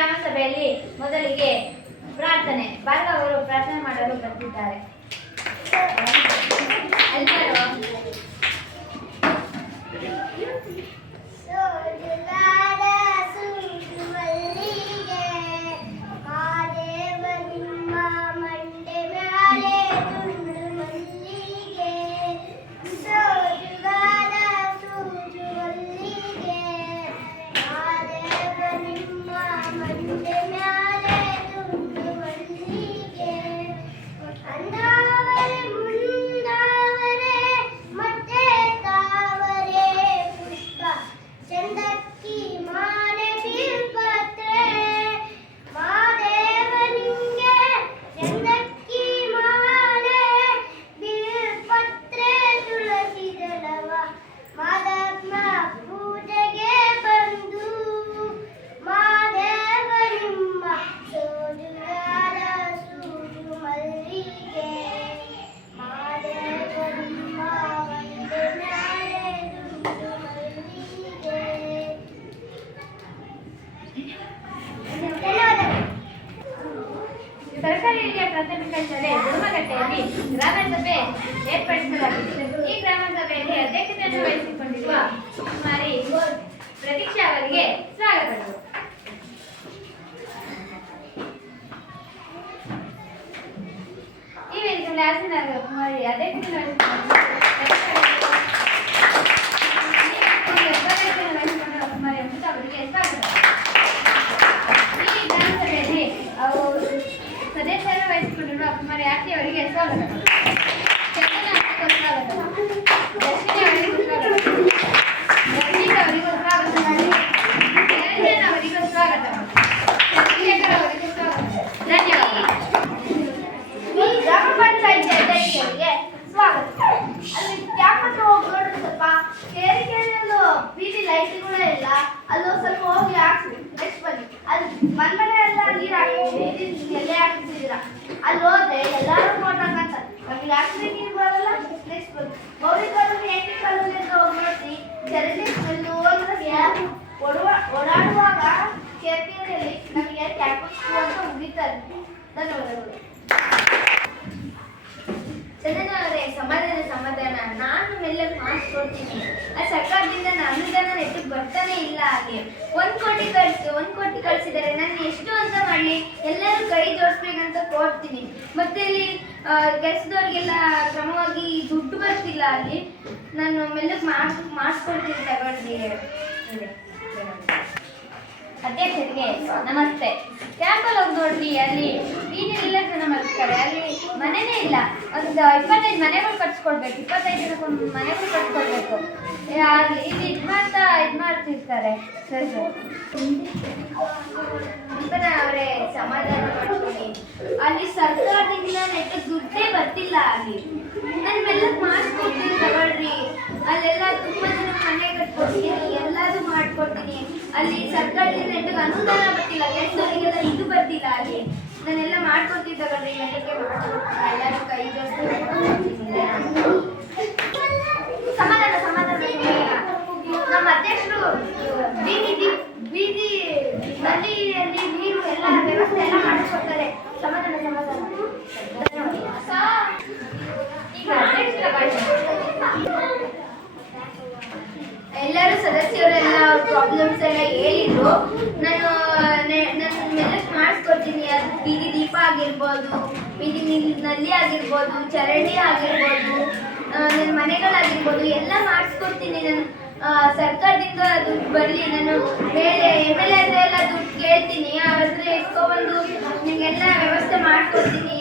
ಗ್ರಾಮ ಸಭೆಯಲ್ಲಿ ಮೊದಲಿಗೆ ಪ್ರಾರ್ಥನೆ. ಭಾರ್ಗವ ಅವರು ಪ್ರಾರ್ಥನೆ ಮಾಡಲು ಬಂದಿದ್ದಾರೆ. ಎಲ್ಲರೂ ಸರ್ಕಾರಿ ಹಿರಿಯ ಪ್ರಾಥಮಿಕ ಶಾಲೆ ಧರ್ಮಗಟ್ಟೆಯಲ್ಲಿ ಗ್ರಾಮ ಸಭೆ ಏರ್ಪಡಿಸಲಾಗಿದೆ. ಈ ಗ್ರಾಮ ಸಭೆಯಲ್ಲಿ ಅಧ್ಯಕ್ಷತೆಯನ್ನು ವಹಿಸಿಕೊಂಡಿರುವ ಕುಮಾರಿ ಪ್ರತೀಕ್ಷಾ ಅವರಿಗೆ ಸ್ವಾಗತಗಳು. ಈ ವೇದಿಕೆಯಲ್ಲಿ ಹಾಸನದ ಕುಮಾರಿ ಅಧ್ಯಕ್ಷತೆಯನ್ನು ವಹಿಸಿಕೊಂಡಿರುವ ಕುಮಾರಿ ಅಮೃತ ಅವರಿಗೆ ಸ್ವಾಗತ. ಈ ಗ್ರಾಮ ಸಭೆಯಲ್ಲಿ ಸದಸ್ಯರು ವಹಿಸಿಕೊಂಡಿರುವ ಕುಮಾರಿ ಆರ್ತಿ ಅವರಿಗೆ ಸ್ವಾಗತ. ಚಂದನ ಅವರಿಗೂ ಸ್ವಾಗತ. ದರ್ಶಿನಿ ಅವರಿಗೂ ಸ್ವಾಗತ. ರಕ್ಷಿತಾ ಅವರಿಗೂ ಸ್ವಾಗತ. ನಿರಂಜನ್ ಅವರಿಗೂ ಸ್ವಾಗತ. ಚಂದ್ರಶೇಖರ್ ಅವರಿಗೂ ಸ್ವಾಗತ. ಧನ್ಯವಾದ. ಗ್ರಾಮ ಪಂಚಾಯಿತಿ ಅಧ್ಯಕ್ಷರಿಗೆ ಸ್ವಾಗತ. ಅಲ್ಲಿ ಕ್ಯಾಂಪಸ್ ಹೋಗಿ ನೋಡ್ರಿ, ಸ್ವಲ್ಪ ಕೇರಿಕೆರೆಯಲ್ಲೂ ಬೀದಿ ಲೈಟ್ಗಳು ಇಲ್ಲ, ಅಲ್ಲೂ ಸ್ವಲ್ಪ ಹೋಗಿ ಹಾಕ್ಸಿ. ನೆಕ್ಸ್ಟ್ ಬನ್ನಿ, ಅಲ್ಲಿ ಮನೆ ಎಲ್ಲ ನೀರು ಹಾಕಿ ಎಲೆ ಹಾಕ್ತಿದ್ದೀರಾ, ಅಲ್ಲಿ ಹೋದ್ರೆ ಎಲ್ಲರೂ ಫೋಟೋ ಹಾಕ್ತಾರೆ. ನಮಗೆ ಹಾಕ್ಸಿದ್ರೆ ನೀರು ಬರಲ್ಲ. ನೆಕ್ಸ್ಟ್ ಬನ್ನಿ, ಗೌರಿ ಕಾಲೋನಿ ಎಂಟಿ ಕಾಲೋನಿ ಅಂತ ಹೋಗಿ ನೋಡ್ರಿ, ಚರಂಡಿ ಸ್ಮೆಲ್ಲು ಓಡಾಡುವಾಗ ಕೇರಿಕೆರೆಯಲ್ಲಿ ನಮಗೆ ಕ್ಯಾಂಪಸ್ ಅಂತ ಮುಗಿತಾರೆ. ಧನ್ಯವಾದಗಳು. ಚಂದನವರೇ, ಸಮಾಧಾನ. ನಾನು ಮೆಲ್ಲಕ್ಕೆ ಮಾರ್ಕ್ಸ್ ಕೊಡ್ತೀನಿ. ಆ ಸರ್ಕಾರದಿಂದ ಅನುದಾನ ನೆಟ್ಟಿಗೆ ಬರ್ತಾನೆ ಇಲ್ಲ. ಹಾಗೆ 1 ಕೋಟಿ ಕಳಿಸಿದ್ದಾರೆ. ನಾನು ಎಷ್ಟು ಅಂತ ಮಾಡಲಿ? ಎಲ್ಲರೂ ಕೈ ಜೋಡಿಸ್ಬೇಕಂತ ಕೊಡ್ತೀನಿ. ಮತ್ತೆ ಇಲ್ಲಿ ಕೆಲಸದವ್ರಿಗೆಲ್ಲ ಕ್ರಮವಾಗಿ ದುಡ್ಡು ಬರ್ತಿಲ್ಲ. ಅಲ್ಲಿ ನಾನು ಮೆಲ್ಲಕ್ಕೆ ಮಾಡಿಸ್ಕೊಡ್ತೀನಿ, ತಗೊಳ್ಳಿ. ಅಧ್ಯಕ್ಷರಿಗೆ ನಮಸ್ತೆ. ಕ್ಯಾಂಪಲ್ಲಿ ಹೋಗಿ ನೋಡ್ರಿ, ಅಲ್ಲಿ ಬೀದಿಲೆಲ್ಲ ಜನ ಮಲ್ತಾರೆ. ಅಲ್ಲಿ ಮನೆನೇ ಇಲ್ಲ. ಒಂದು 25 ಮನೆಗಳು ಕಟ್ಸ್ಕೊಡ್ಬೇಕು. 25 ಜನಕ್ಕೊಂದು ಮನೆಗಳು ಕಟ್ಸ್ಕೊಡ್ಬೇಕು. ಇಲ್ಲಿ ಇದು ಮಾಡ್ತಿರ್ತಾರೆ. ಸರಿ ಅವರೇ, ಸಮಾಧಾನ ಮಾಡ್ತೀನಿ. ಅಲ್ಲಿ ಸರ್ಕಾರದಿಂದ ನೆಟ್ಟಿಗೆ ದುಡ್ಡೇ ಬರ್ತಿಲ್ಲ. ಅಲ್ಲಿ ನಾನು ಮೆಲ್ಲಕ್ಕೆ ಮಾಡಿಸ್ಕೊಡ್ತೀನಿ, ತಗೊಳ್ರಿ. ಅಲ್ಲೆಲ್ಲ ತುಂಬ ಜನ ಮನೆ ಕಟ್ಕೊಡ್ತೀನಿ, ಎಲ್ಲದೂ ಮಾಡ್ಕೊಡ್ತೀನಿ. ಅಲ್ಲಿ ಸರ್ಕಾರದಿಂದ ನೆಟ್ಟಿಗೆ ಅನುದಾನ ಬರ್ತಿಲ್ಲ, ಕೆಲಸದವರಿಗೆಲ್ಲ ಇದು ಬರ್ತಿಲ್ಲ. ಅಲ್ಲಿ ನಾನೆಲ್ಲ ಮಾಡ್ಕೊಡ್ತೀನಿ, ತಗೊಳ್ರಿ. ನೆಟ್ಟಕ್ಕೆ ಮಾಡ್ಕೊಡ್ತೀನಿ. ಎಲ್ಲರೂ ಕೈ ಜೋಡಿಸ್ತೀನಿ. ಸಮಾಧಾನ. ನಮ್ಮ ಅಧ್ಯಕ್ಷರು ಬೀದಿ ನಲ್ಲಿಯಲ್ಲಿ ನೀರು ಎಲ್ಲ ವ್ಯವಸ್ಥೆ ಎಲ್ಲ ಮಾಡಿಸ್ಕೊಡ್ತಾರೆ. ಸಮಾಧಾನ. ಈಗ ಅಧ್ಯಕ್ಷರ ಎಲ್ಲರೂ ಸದಸ್ಯರೆಲ್ಲ ಪ್ರಾಬ್ಲಮ್ಸ್ ಎಲ್ಲ ಹೇಳಿದ್ರು. ನಾನು ಮೆಲ್ಲಕ್ಕೆ ಮಾಡಿಸ್ಕೊಡ್ತೀನಿ. ಅದು ಬೀದಿ ದೀಪ ಆಗಿರ್ಬೋದು, ಬೀದಿ ನಲ್ಲಿ ಆಗಿರ್ಬೋದು, ಚರಂಡಿ ಆಗಿರ್ಬೋದು, ನನ್ನ ಮನೆಗಳಾಗಿರ್ಬೋದು, ಎಲ್ಲ ಮಾಡಿಸ್ಕೊಡ್ತೀನಿ. ನಾನು ಸರ್ಕಾರದಿಂದ ದುಡ್ಡು ಬರಲಿ. ನಾನು ಮೇಲೆ MLA ಹತ್ರ ಎಲ್ಲ ದುಡ್ಡು ಕೇಳ್ತೀನಿ. ಅವ್ರ ಹತ್ರ ಎತ್ಕೊಬಂದು ನಿಮಗೆಲ್ಲ ವ್ಯವಸ್ಥೆ ಮಾಡಿಕೊಡ್ತೀನಿ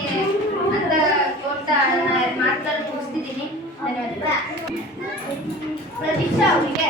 ಅಂತ ಕೊಡ್ತಾ ನಾನು ಮಾತುಗಳನ್ನು ಮುಗಿಸ್ತಿದ್ದೀನಿ. ಧನ್ಯವಾದ. ಪ್ರತೀಕ್ಷಾ ಅವರಿಗೆ